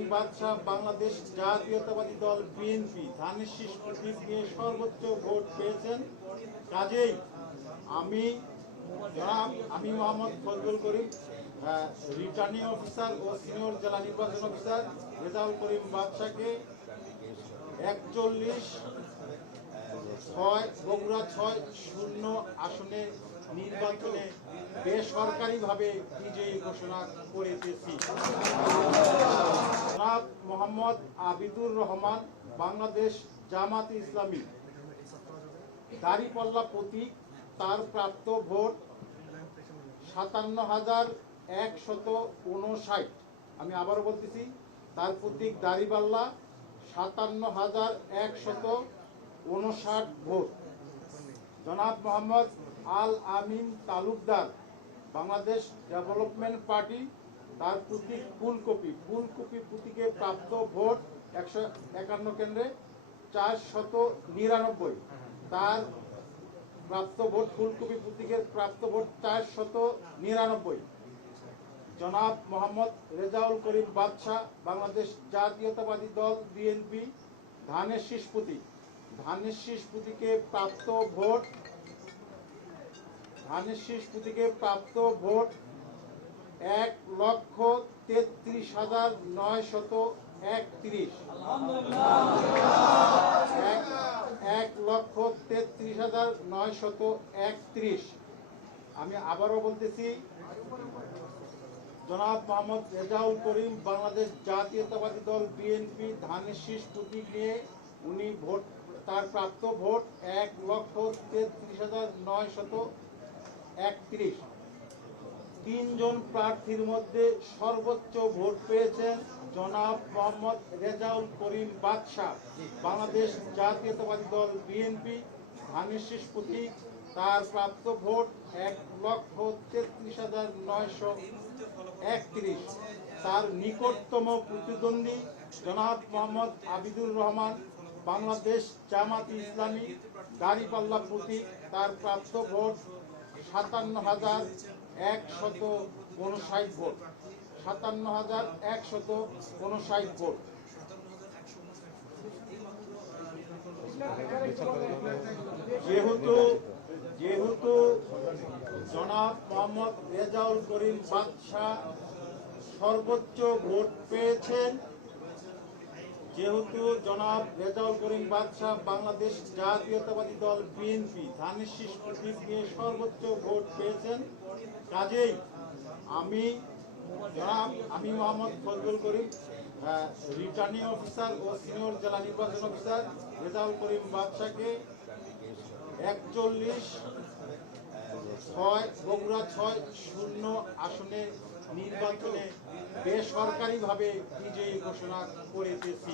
করিম বাদশাহ বাংলাদেশ জাতীয়তাবাদী দল বিএনপি ধানের শীষ প্রতীক নিয়ে সর্বোচ্চ ভোট পেয়েছেন। কাজেই আমি মোহাম্মদ ফজলুল করিম, রিটার্নিং অফিসার ও সিনিয়র জেলা নির্বাচন অফিসার রেজাউল করিম বাদশাকে 41-6 বগুড়া 6-0 আসনে নির্বাচনে বেসরকারিভাবে বিজয়ী ঘোষণা করেছি। জনাব মোহাম্মদ আবিদুর রহমান, বাংলাদেশ জামাতে ইসলামী, দাঁড়িপাল্লা প্রতীক, তার প্রাপ্ত ভোট 57,159। আমি আবারও বলতেছি, তার প্রতীক দাঁড়িপাল্লা, 57,159 ভোট। জনাব মোহাম্মদ আল আমিন তালুকদার, বাংলাদেশ ডেভেলপমেন্ট পার্টি, তার প্রতীক ফুলকপি। ফুলকপি প্রতীকে প্রাপ্ত ভোট 151 কেন্দ্রে 499। তার প্রাপ্ত ভোট, ফুলকপি প্রতীকের প্রাপ্ত ভোট 499। জনাব মোহাম্মদ রেজাউল করিম বাদশাহ, বাংলাদেশ জাতীয়তাবাদী দল বিএনপি, ধানের শীষ প্রতীক। ধানের শীষ প্রতীকে প্রাপ্ত ভোট 1,33,931। 1,33,931। আমি আবারও বলতেছি, জনাব মোহাম্মদ রেজাউল করিম, বাংলাদেশ জাতীয়তাবাদী দল বিএনপি, ধানের শীষ প্রতীক নিয়ে উনি ভোট, তার প্রাপ্ত ভোট 1,33,931। 3 জন প্রার্থীর মধ্যে সর্বোচ্চ ভোট পেয়েছেন জনাব মোহাম্মদ রেজাউল করিম বাদশাহ, বাংলাদেশ জাতীয়তাবাদী দল বিএনপি, ধানের শীষ প্রতীক, তার প্রাপ্ত ভোট 1,33,931। তার নিকটতম প্রতিদ্বন্দ্বী জনাব মোহাম্মদ আবিদুর রহমান, বাংলাদেশ জামাতে ইসলামী, দাঁড়িপাল্লা প্রতীক, তার প্রাপ্ত ভোট 57,159 ভোট। 57,159 ভোট। যেহেতু জনাব মোহাম্মদ রেজাউল করিম বাদশাহ সর্বোচ্চ ভোট পেয়েছেন, বাংলাদেশ জাতীয়তাবাদী দল বিএনপি ধানের শীষ প্রতীক নিয়ে সর্বোচ্চ ভোট পেয়েছেন, কাজেই আমি মোহাম্মদ ফজলুল করিম, রিটার্নিং অফিসার ও সিনিয়র জেলা নির্বাচন অফিসার রেজাউল করিম বাদশাকে 41-6 বগুড়া 6-0 আসনে নির্বাচনে বেসরকারিভাবে বিজয়ী ঘোষণা করেছি।